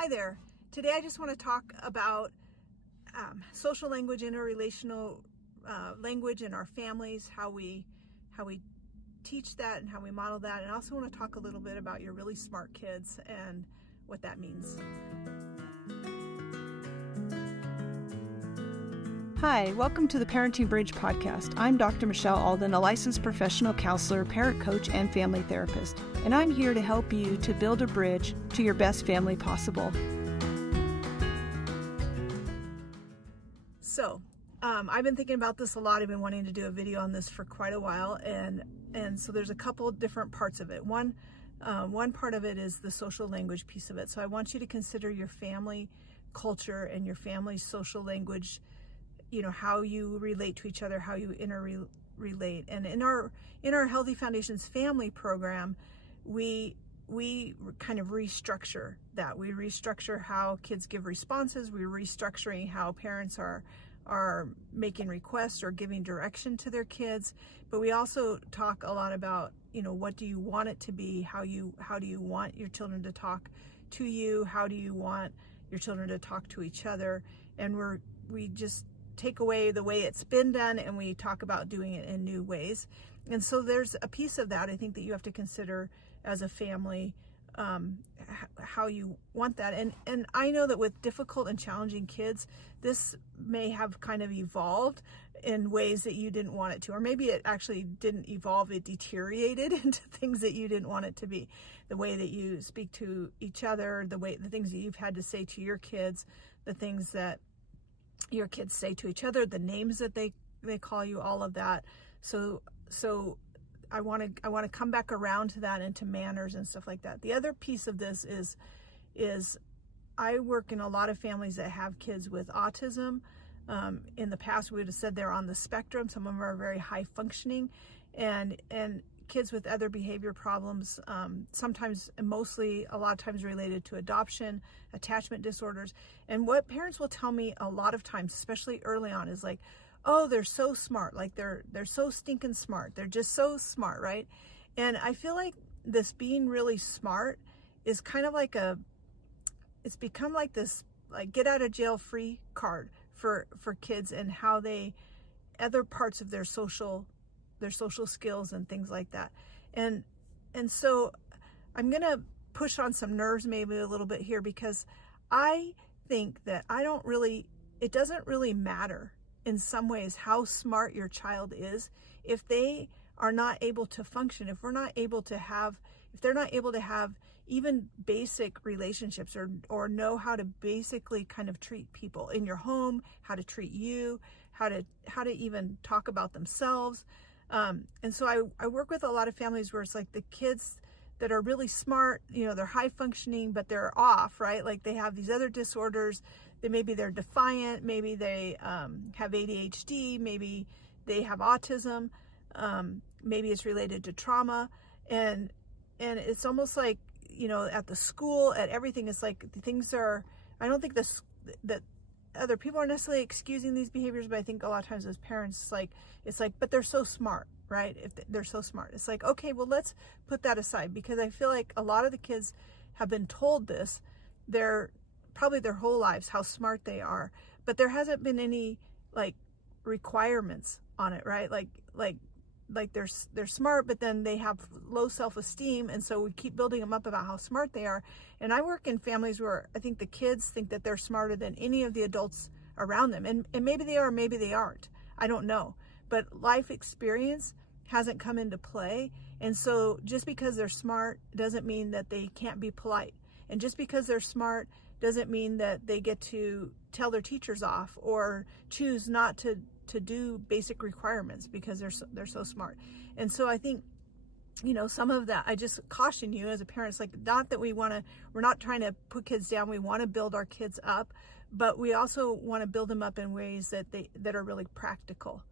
Hi there. Today I just want to talk about social language, interrelational language in our families, how we teach that and how we model that, and I also want to talk a little bit about your really smart kids and what that means. Hi, welcome to the Parenting Bridge podcast. I'm Dr. Michelle Alden, a licensed professional counselor, parent coach, and family therapist, and I'm here to help you to build a bridge to your best family possible. So, I've been thinking about this a lot. I've been wanting to do a video on this for quite a while, and so there's a couple different parts of it. One part of it is the social language piece of it. So I want you to consider your family culture and your family's social language. You know, how you relate to each other, how you interrelate. And in our Healthy Foundations family program, we kind of restructure that. We restructure how kids give responses. We're restructuring how parents are making requests or giving direction to their kids. But we also talk a lot about, you know, what do you want it to be? How do you want your children to talk to you? How do you want your children to talk to each other? And we just take away the way it's been done and we talk about doing it in new ways. And so there's a piece of that I think that you have to consider as a family, how you want that. And I know that with difficult and challenging kids, this may have kind of evolved in ways that you didn't want it to, or maybe it actually didn't evolve, it deteriorated into things that you didn't want it to be. The way that you speak to each other, the things that you've had to say to your kids, the things that your kids say to each other, the names that they call you, all of that. So I want to come back around to that and to manners and stuff like that. The other piece of this is I work in a lot of families that have kids with autism. In the past, we would have said they're on the spectrum. Some of them are very high functioning, and kids with other behavior problems, sometimes, mostly, a lot of times related to adoption, attachment disorders. And what parents will tell me a lot of times, especially early on, is like, oh, they're so smart. Like they're so stinking smart. They're just so smart, right? And I feel like this being really smart is kind of like it's become like this, like, get out of jail free card for kids, and how other parts of their social skills and things like that. And so I'm going to push on some nerves maybe a little bit here, because I think that it doesn't really matter in some ways how smart your child is if they are not able to function, if they're not able to have even basic relationships, or know how to basically kind of treat people in your home, how to treat you, how to even talk about themselves. And so I work with a lot of families where it's like the kids that are really smart, you know, they're high functioning, but they're off, right? Like they have these other disorders, that maybe they're defiant, maybe they have ADHD, maybe they have autism, maybe it's related to trauma. And it's almost like, you know, at the school, at everything, it's like I don't think that other people are necessarily excusing these behaviors, but I think a lot of times as parents, it's like, but they're so smart, right? If they're so smart, it's like, okay, well, let's put that aside, because I feel like a lot of the kids have been told this, they're probably their whole lives, how smart they are, but there hasn't been any like requirements on it, right? Like they're smart, but then they have low self-esteem, and so we keep building them up about how smart they are. And I work in families where I think the kids think that they're smarter than any of the adults around them, and maybe they are, maybe they aren't, I don't know, but life experience hasn't come into play. And so just because they're smart doesn't mean that they can't be polite, and just because they're smart doesn't mean that they get to tell their teachers off or choose not to do basic requirements because they're so smart. And so I think, you know, some of that, I just caution you as a parent, it's like, not that we're not trying to put kids down. We want to build our kids up, but we also want to build them up in ways that are really practical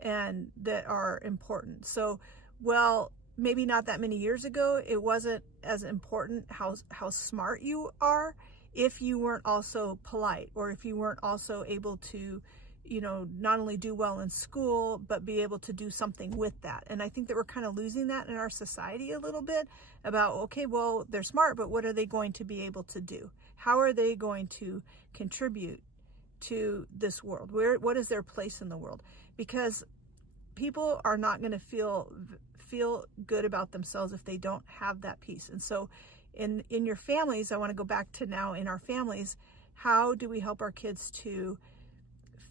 and that are important. So, well, maybe not that many years ago, it wasn't as important how smart you are if you weren't also polite, or if you weren't also able to, not only do well in school, but be able to do something with that. And I think that we're kind of losing that in our society a little bit about, okay, well, they're smart, but what are they going to be able to do? How are they going to contribute to this world? What is their place in the world? Because people are not going to feel good about themselves if they don't have that piece. And so in your families, I want to go back to now in our families, how do we help our kids to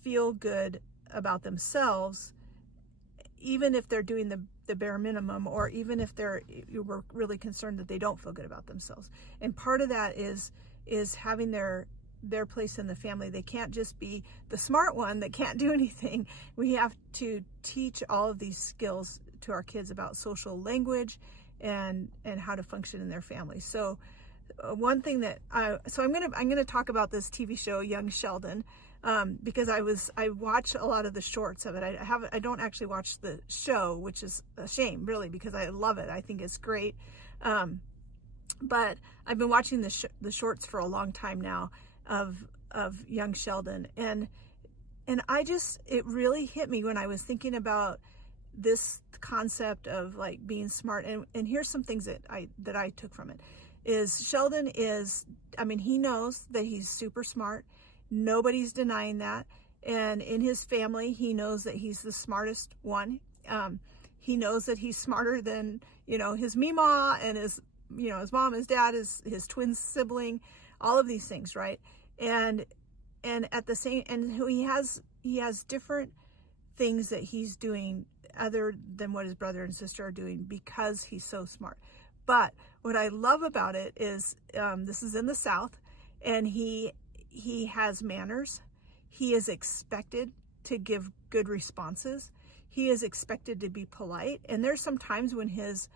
feel good about themselves, even if they're doing the bare minimum, or even if we're really concerned that they don't feel good about themselves? And part of that is having their place in the family. They can't just be the smart one that can't do anything. We have to teach all of these skills to our kids about social language and how to function in their family. So one thing that I'm gonna talk about this TV show, Young Sheldon, because I watch a lot of the shorts of it. I don't actually watch the show, which is a shame, really, because I love it. I think it's great. But I've been watching the shorts for a long time now of Young Sheldon, and it really hit me when I was thinking about this concept of like being smart. And here's some things that I took from it. Is Sheldon he knows that he's super smart. Nobody's denying that. And in his family, he knows that he's the smartest one. He knows that he's smarter than, his Meemaw and his mom, his dad, his twin sibling, all of these things, right? And at the same, and he has different things that he's doing other than what his brother and sister are doing because he's so smart. But what I love about it is, this is in the South, and he has manners. He is expected to give good responses. He is expected to be polite. And there's some times when his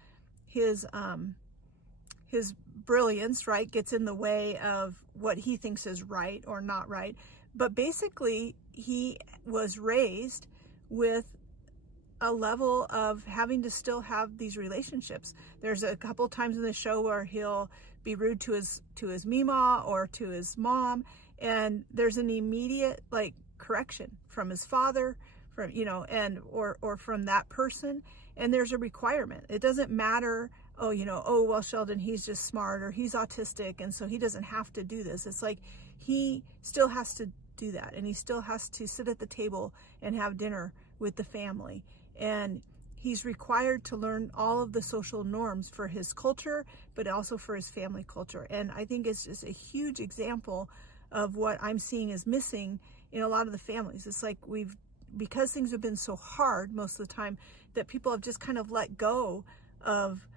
brilliance, right, gets in the way of what he thinks is right or not right. But basically, he was raised with a level of having to still have these relationships. There's a couple times in the show where he'll be rude to his Meemaw or to his mom, and there's an immediate correction from his father, from or from that person, and there's a requirement. It doesn't matter, well, Sheldon, he's just smart, or he's autistic, and so he doesn't have to do this. It's like he still has to do that, and he still has to sit at the table and have dinner with the family. And he's required to learn all of the social norms for his culture, but also for his family culture. And I think it's just a huge example of what I'm seeing is missing in a lot of the families. It's like because things have been so hard most of the time, that people have just kind of let go of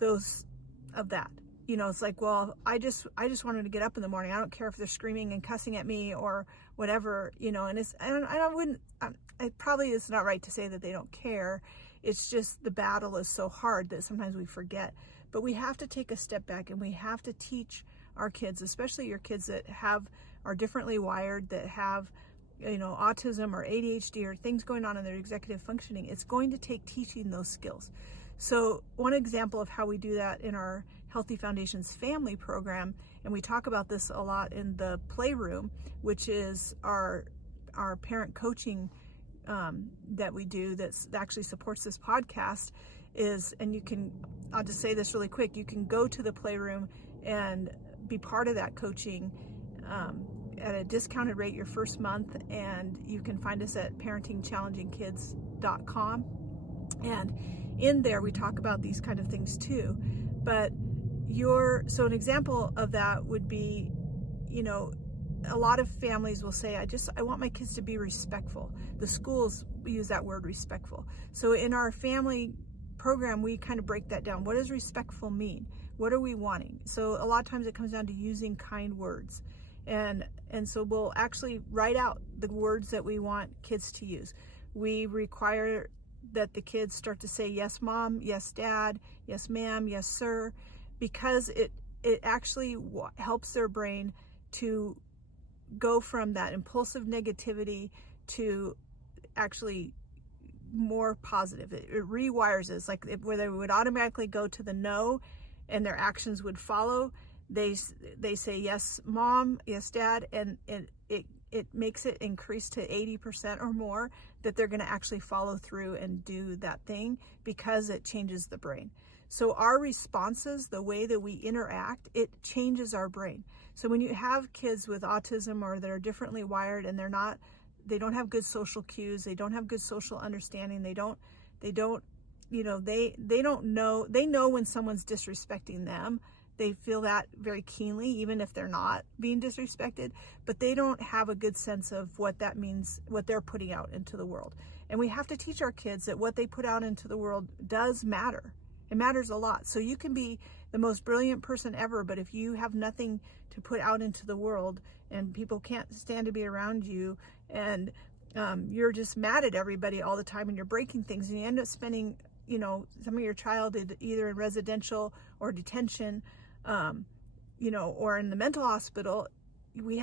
that. It's like, well, I just wanted to get up in the morning. I don't care if they're screaming and cussing at me or whatever, and it probably is not right to say that they don't care. It's just the battle is so hard that sometimes we forget. But we have to take a step back, and we have to teach our kids, especially your kids that are differently wired, that have, autism or ADHD or things going on in their executive functioning. It's going to take teaching those skills. So one example of how we do that in our Healthy Foundations family program, and we talk about this a lot in the Playroom, which is our parent coaching that we do that actually supports this podcast, I'll just say this really quick, you can go to the Playroom and be part of that coaching at a discounted rate your first month, and you can find us at parentingchallengingkids.com. And in there we talk about these kind of things too. But so an example of that would be, a lot of families will say, I want my kids to be respectful. The schools use that word, respectful. So in our family program, we kind of break that down. What does respectful mean? What are we wanting? So a lot of times it comes down to using kind words. And so we'll actually write out the words that we want kids to use. We require that the kids start to say, yes, mom, yes, dad, yes, ma'am, yes, sir, because it actually helps their brain to go from that impulsive negativity to actually more positive. It rewires it. It's like where they would automatically go to the no and their actions would follow. They say yes, mom, yes, dad, and it it makes it increase to 80% or more that they're going to actually follow through and do that thing, because it changes the brain. So our responses, the way that we interact, it changes our brain. So when you have kids with autism or that are differently wired and they don't have good social cues, they don't have good social understanding, they don't know, they know when someone's disrespecting them. They feel that very keenly, even if they're not being disrespected, but they don't have a good sense of what that means, what they're putting out into the world. And we have to teach our kids that what they put out into the world does matter. It matters a lot. So you can be the most brilliant person ever, but if you have nothing to put out into the world and people can't stand to be around you, and you're just mad at everybody all the time and you're breaking things, and you end up spending, some of your childhood either in residential or detention, or in the mental hospital, you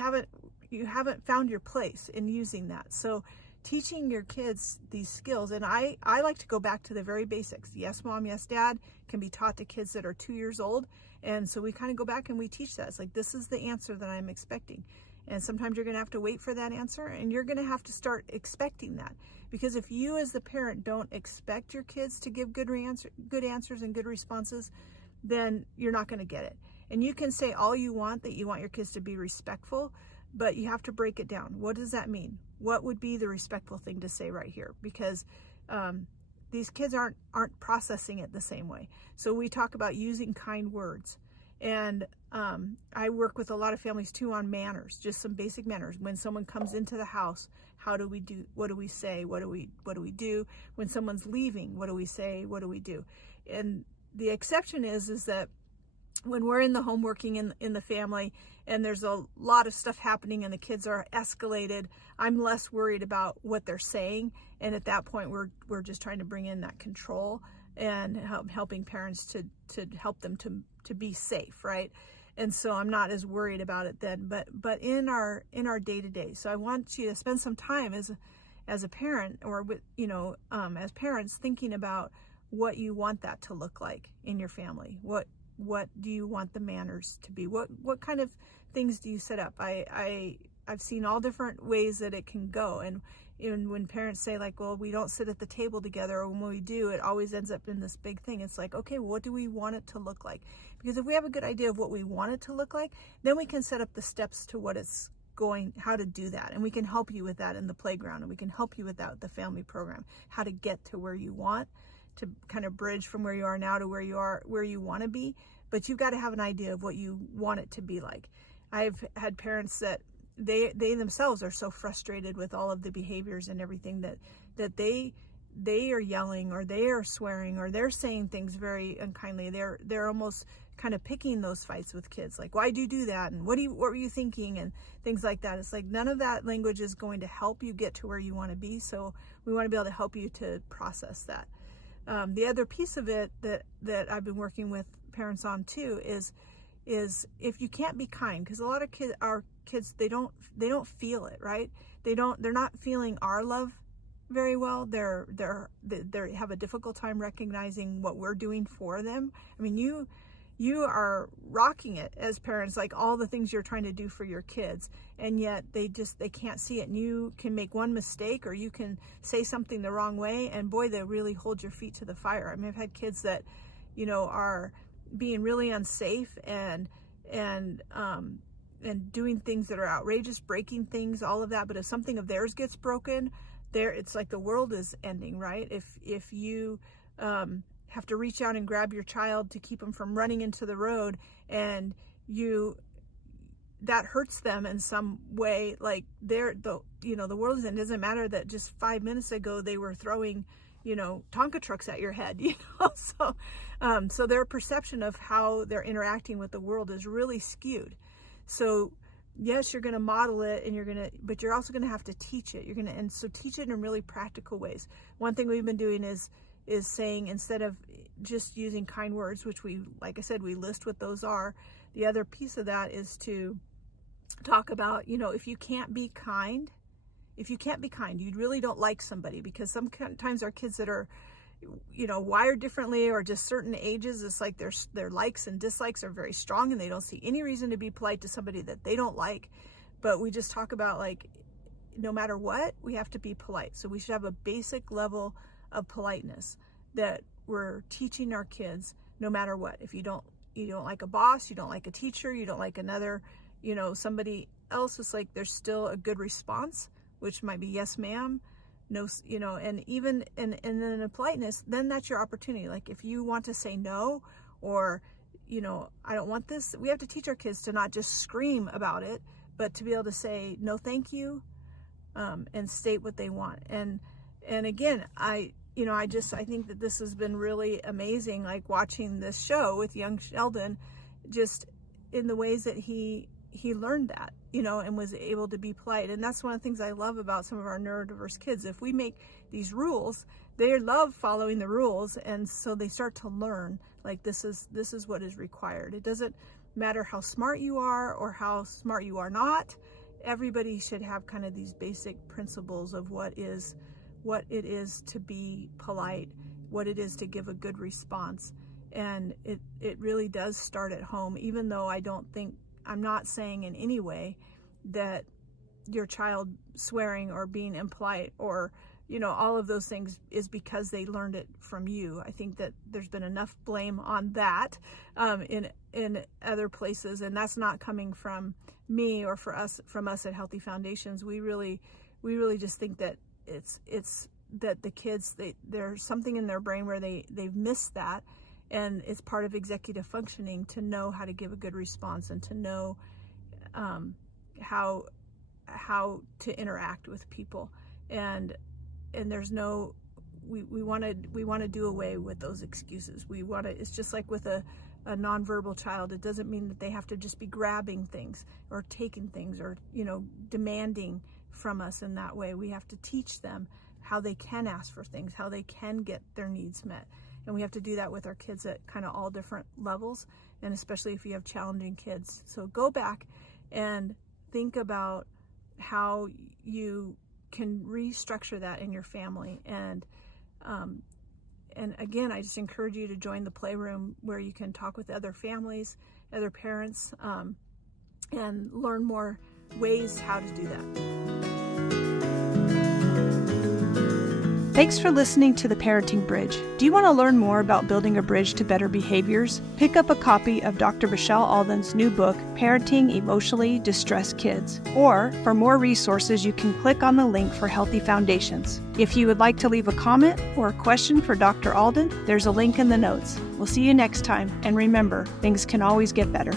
haven't found your place in using that. So teaching your kids these skills, and I like to go back to the very basics. Yes, mom, yes, dad can be taught to kids that are 2 years old. And so we kind of go back and we teach that. It's like, this is the answer that I'm expecting. And sometimes you're going to have to wait for that answer, and you're going to have to start expecting that. Because if you as the parent don't expect your kids to give good answers and good responses, then you're not going to get it. And you can say all you want, that you want your kids to be respectful, but you have to break it down. What does that mean? What would be the respectful thing to say right here? Because these kids aren't processing it the same way. So we talk about using kind words. And I work with a lot of families too on manners, just some basic manners. When someone comes into the house, what do we say? What do we do? When someone's leaving, what do we say? What do we do? And the exception is that when we're in the home working in the family and there's a lot of stuff happening and the kids are escalated, I'm less worried about what they're saying. And at that point, we're just trying to bring in that control and helping parents to help them to be safe, right? And so I'm not as worried about it then. But in our day-to-day, so I want you to spend some time as a parent, or with as parents, thinking about what you want that to look like in your family. What do you want the manners to be? What kind of things do you set up? I've seen all different ways that it can go. And when parents say like, well, we don't sit at the table together, or when we do, it always ends up in this big thing. It's like, okay, well, what do we want it to look like? Because if we have a good idea of what we want it to look like, then we can set up the steps to how to do that. And we can help you with that in the playground, and we can help you with that with the family program, how to get to where you want, to kind of bridge from where you are now to where you want to be. But you've got to have an idea of what you want it to be like. I've had parents that they themselves are so frustrated with all of the behaviors and everything that they are yelling, or they are swearing, or they're saying things very unkindly. They're almost kind of picking those fights with kids, like, why'd you do that, and what were you thinking, and things like that. It's like none of that language is going to help you get to where you want to be. So we want to be able to help you to process that. The other piece of it that I've been working with parents on too is if you can't be kind, because a lot of kids they don't feel it, right? They're not feeling our love very well. They have a difficult time recognizing what we're doing for them. I mean, you are rocking it as parents, like all the things you're trying to do for your kids, and yet they can't see it. And you can make one mistake, or you can say something the wrong way, and boy, they really hold your feet to the fire. I mean, I've had kids that are being really unsafe and doing things that are outrageous, breaking things, all of that. But if something of theirs gets broken, it's like the world is ending, right? If you have to reach out and grab your child to keep them from running into the road, and that hurts them in some way, like the world is ending. It doesn't matter that just 5 minutes ago they were throwing Tonka trucks at your head, so their perception of how they're interacting with the world is really skewed. So yes, you're going to model it, but you're also going to have to teach it. So teach it in really practical ways. One thing we've been doing is saying, instead of just using kind words, which like I said, we list what those are. The other piece of that is to talk about, if you can't be kind, you really don't like somebody, because sometimes our kids that are, wired differently, or just certain ages, it's like their likes and dislikes are very strong, and they don't see any reason to be polite to somebody that they don't like. but we just talk about like, no matter what, we have to be polite. So we should have a basic level of politeness that we're teaching our kids no matter what. If you don't like a boss, you don't like a teacher, you don't like another, somebody else, it's like there's still a good response, which might be yes ma'am, no, and even and then the politeness, then that's your opportunity. Like if you want to say no, or I don't want this, we have to teach our kids to not just scream about it, but to be able to say no thank you, and state what they want. And again, I think that this has been really amazing, like watching this show with young Sheldon, just in the ways that he learned that, and was able to be polite. And that's one of the things I love about some of our neurodiverse kids. If we make these rules, they love following the rules, and so they start to learn, like this is what is required. It doesn't matter how smart you are or how smart you are not. Everybody should have kind of these basic principles of what it is to be polite, what it is to give a good response. And it really does start at home, even though I'm not saying in any way that your child swearing or being impolite or all of those things is because they learned it from you. I think that there's been enough blame on that in other places, and that's not coming from me or from us at Healthy Foundations. We really just think that it's that the kids, there's something in their brain where they've missed that, and it's part of executive functioning to know how to give a good response and to know how to interact with people. And there's no, we want to do away with those excuses. It's just like with a nonverbal child. It doesn't mean that they have to just be grabbing things or taking things or demanding from us in that way. We have to teach them how they can ask for things, how they can get their needs met. And we have to do that with our kids at kind of all different levels, and especially if you have challenging kids. So go back and think about how you can restructure that in your family. And again, I just encourage you to join the Playroom, where you can talk with other families, other parents, and learn more ways how to do that. Thanks for listening to The Parenting Bridge. Do you want to learn more about building a bridge to better behaviors? Pick up a copy of Dr. Michelle Alden's new book, Parenting Emotionally Distressed Kids. Or, for more resources, you can click on the link for Healthy Foundations. If you would like to leave a comment or a question for Dr. Alden, there's a link in the notes. We'll see you next time, and remember, things can always get better.